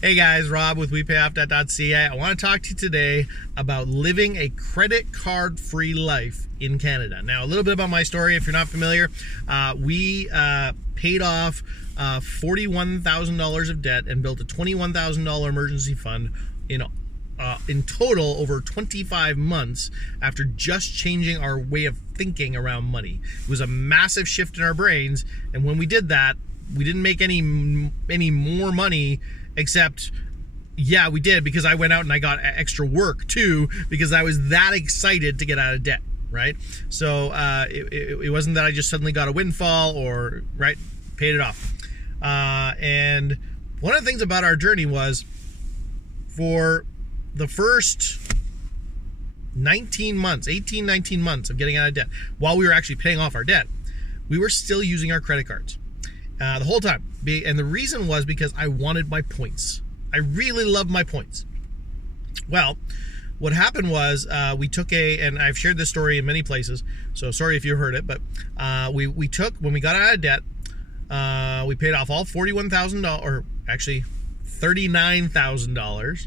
Hey guys, Rob with WePayOffDebt.ca. I want to talk to you today about living a credit card free life in Canada. Now, a little bit about my story, if you're not familiar. We paid off $41,000 of debt and built a $21,000 emergency fund in total over 25 months after just changing our way of thinking around money. It was a massive shift in our brains, and when we did that, we didn't make any more money, except, yeah, we did, because I went out and I got extra work too, because I was that excited to get out of debt, right? So it wasn't that I just suddenly got a windfall or, right, paid it off. And one of the things about our journey was, for the first 19 months of getting out of debt, while we were actually paying off our debt, we were still using our credit cards the whole time. And the reason was because I wanted my points. I really loved my points. Well, what happened was we took and I've shared this story in many places, so sorry if you heard it, but we took, when we got out of debt, we paid off all $41,000, or actually $39,000,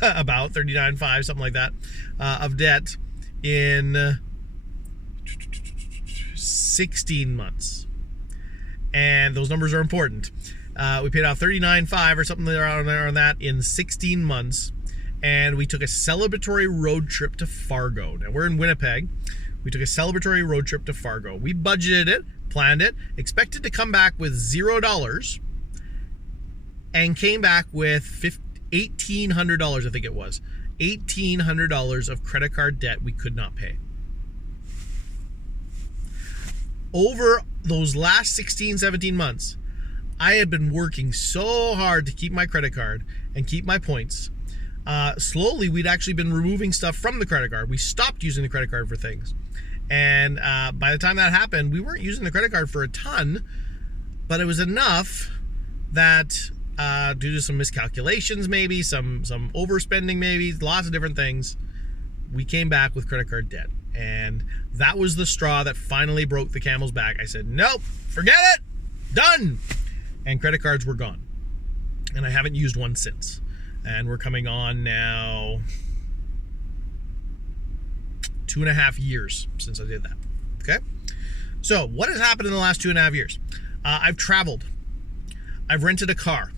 about $39,500, something like that, of debt in 16 months. And those numbers are important. We paid off $39,500 or something around there on that in 16 months. And we took a celebratory road trip to Fargo. Now, we're in Winnipeg. We took a celebratory road trip to Fargo. We budgeted it, planned it, expected to come back with $0, and came back with $1,800, I think it was. $1,800 of credit card debt we could not pay. Over those last 16, 17 months, I had been working so hard to keep my credit card and keep my points. Slowly, we'd actually been removing stuff from the credit card. We stopped using the credit card for things. And by the time that happened, we weren't using the credit card for a ton, but it was enough that due to some miscalculations, maybe, some overspending, maybe, lots of different things, we came back with credit card debt. And that was the straw that finally broke the camel's back. I said, nope, forget it, done. And credit cards were gone. And I haven't used one since. And we're coming on now 2.5 years since I did that. Okay? So what has happened in the last 2.5 years? I've traveled. I've rented a car.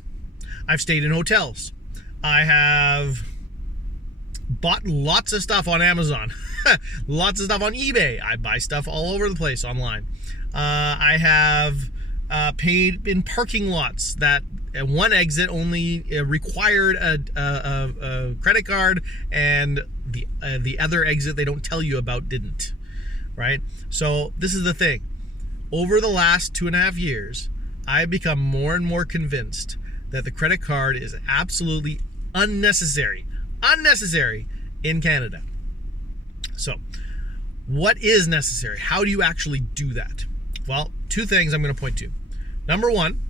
I've stayed in hotels. I have bought lots of stuff on Amazon. Lots of stuff on eBay. I buy stuff all over the place online. I have paid in parking lots that one exit only required a credit card, and the other exit they don't tell you about didn't, right? So this is the thing. Over the last 2.5 years, I've become more and more convinced that the credit card is absolutely unnecessary in Canada. So, what is necessary? How do you actually do that? Well, two things I'm going to point to. Number one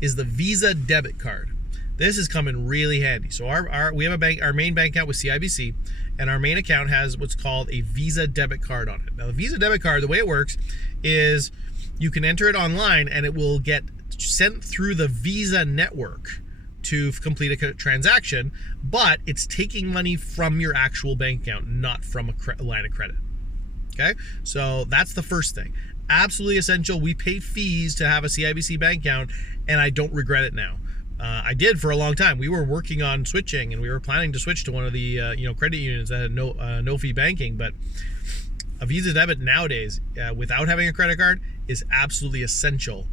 is the Visa debit card. This is coming really handy. So we have our main bank account with CIBC, and our main account has what's called a Visa debit card on it. Now, the Visa debit card, the way it works is you can enter it online, and it will get sent through the Visa network to complete a transaction, but it's taking money from your actual bank account, not from a line of credit. Okay, so that's the first thing. Absolutely essential. We pay fees to have a CIBC bank account, and I don't regret it now. I did for a long time. We were working on switching, and we were planning to switch to one of the credit unions that had no fee banking, but a Visa debit nowadays, without having a credit card, is absolutely essential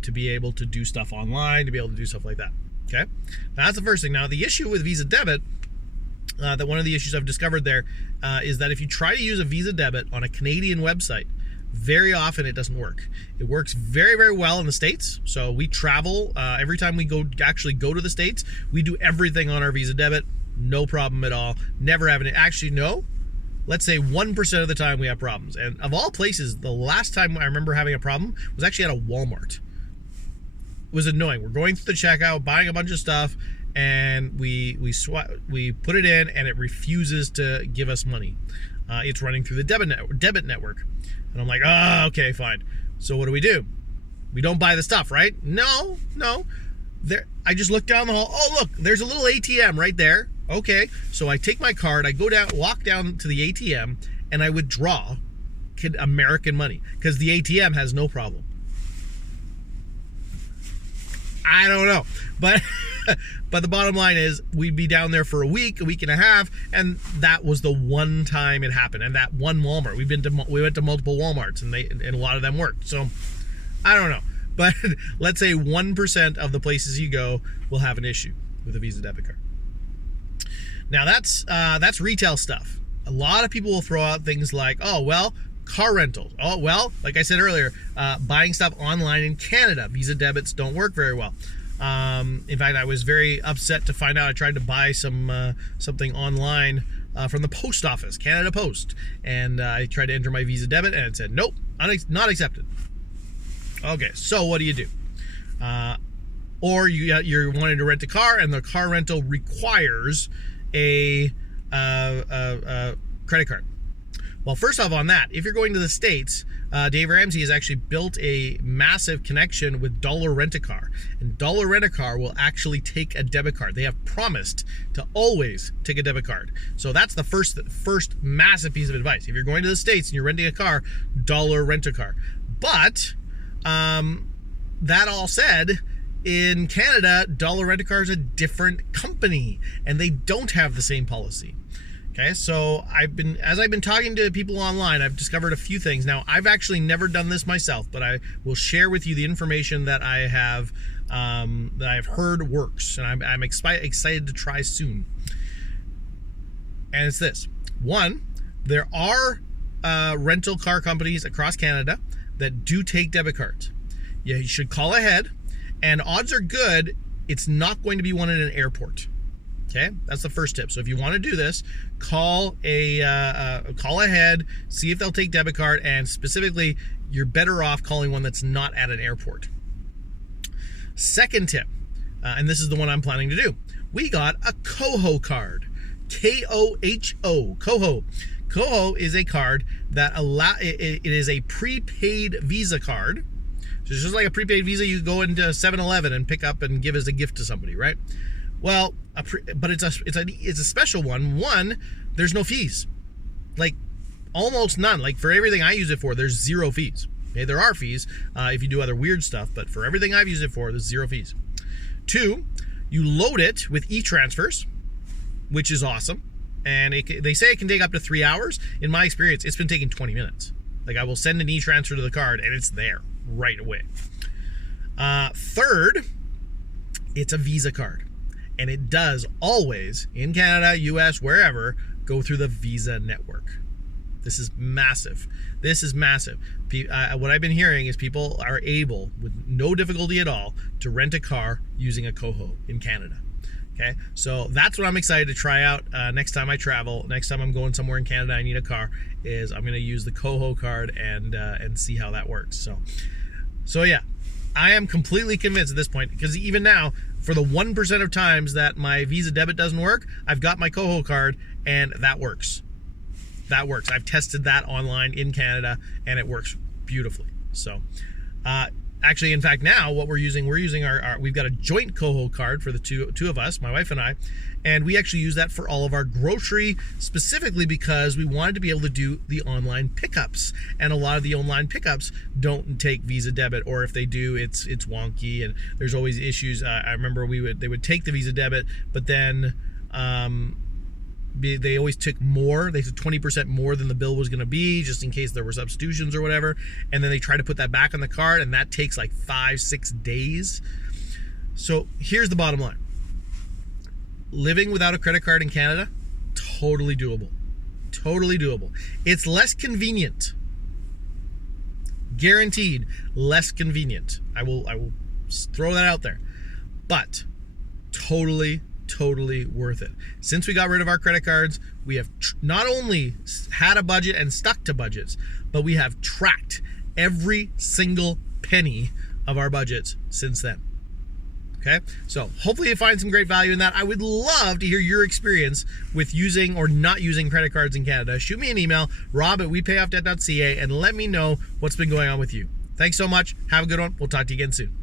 to be able to do stuff online, to be able to do stuff like that. Okay, now that's the first thing. Now, the issue with Visa debit, that one of the issues I've discovered there is that if you try to use a Visa debit on a Canadian website, very often it doesn't work. It works very, very well in the States. So we travel, every time we go to the States, we do everything on our Visa debit, no problem at all. Never having it. Actually, no. Let's say 1% of the time we have problems. And of all places, the last time I remember having a problem was actually at a Walmart. It was annoying. We're going through the checkout, buying a bunch of stuff, and we put it in, and it refuses to give us money. It's running through the debit network. And I'm like, okay, fine. So what do? We don't buy the stuff, right? No. There, I just look down the hall. Oh, look, there's a little ATM right there. Okay, so I take my card, I go down, walk down to the ATM, and I withdraw American money because the ATM has no problem. I don't know, but but the bottom line is we'd be down there for a week and a half, and that was the one time it happened. And that one Walmart, we went to multiple Walmarts, and a lot of them worked. So I don't know, but let's say 1% of the places you go will have an issue with a Visa debit card. Now that's retail stuff. A lot of people will throw out things like, oh well, car rentals. Oh, well, like I said earlier, buying stuff online in Canada, Visa debits don't work very well. In fact, I was very upset to find out I tried to buy something online from the post office, Canada Post, and I tried to enter my Visa debit, and it said, nope, not accepted. Okay, so what do you do? Or you're wanting to rent a car, and the car rental requires a credit card. Well, first off on that, if you're going to the States, Dave Ramsey has actually built a massive connection with Dollar Rent-A-Car. And Dollar Rent-A-Car will actually take a debit card. They have promised to always take a debit card. So that's the first massive piece of advice. If you're going to the States and you're renting a car, Dollar Rent-A-Car. But that all said, in Canada, Dollar Rent-A-Car is a different company, and they don't have the same policy. Okay, so as I've been talking to people online, I've discovered a few things. Now, I've actually never done this myself, but I will share with you the information that I have heard works, and I'm excited to try soon. And it's this: one, there are rental car companies across Canada that do take debit cards. Yeah, you should call ahead, and odds are good it's not going to be one at an airport. Okay, that's the first tip. So if you want to do this, call ahead, see if they'll take debit card, and specifically, you're better off calling one that's not at an airport. Second tip, and this is the one I'm planning to do. We got a KOHO card, K-O-H-O, KOHO. KOHO is a card that it is a prepaid Visa card. So it's just like a prepaid Visa you go into 7-Eleven and pick up and give as a gift to somebody, right? Well, but it's a special one. One, there's no fees, like almost none. Like for everything I use it for, there's zero fees. Okay, there are fees if you do other weird stuff, but for everything I've used it for, there's zero fees. Two, you load it with e-transfers, which is awesome, and they say it can take up to 3 hours. In my experience, it's been taking 20 minutes. Like I will send an e-transfer to the card, and it's there right away. Third, it's a Visa card. And it does always, in Canada, US, wherever, go through the Visa network. This is massive. This is massive. What I've been hearing is people are able, with no difficulty at all, to rent a car using a KOHO in Canada. Okay, so that's what I'm excited to try out next time I travel. Next time I'm going somewhere in Canada, I need a car. I'm going to use the KOHO card and see how that works. So yeah, I am completely convinced at this point, because even now, for the 1% of times that my Visa debit doesn't work, I've got my KOHO card, and that works. That works. I've tested that online in Canada, and it works beautifully. So, actually, in fact, now what we're using we've got a joint KOHO card for the two of us, my wife and I, and we actually use that for all of our grocery, specifically because we wanted to be able to do the online pickups, and a lot of the online pickups don't take Visa debit, or if they do, it's wonky, and there's always issues. I remember they would take the Visa debit, but then they always took more. They took 20% more than the bill was going to be, just in case there were substitutions or whatever, and then they try to put that back on the card, and that takes like 5-6 days. So here's the bottom line. Living without a credit card in Canada, totally doable. Totally doable. It's less convenient. Guaranteed less convenient. I will throw that out there. But totally worth it. Since we got rid of our credit cards, we have not only had a budget and stuck to budgets, but we have tracked every single penny of our budgets since then. Okay, so hopefully you find some great value in that. I would love to hear your experience with using or not using credit cards in Canada. Shoot me an email, rob@wepayoffdebt.ca, and let me know what's been going on with you. Thanks so much. Have a good one. We'll talk to you again soon.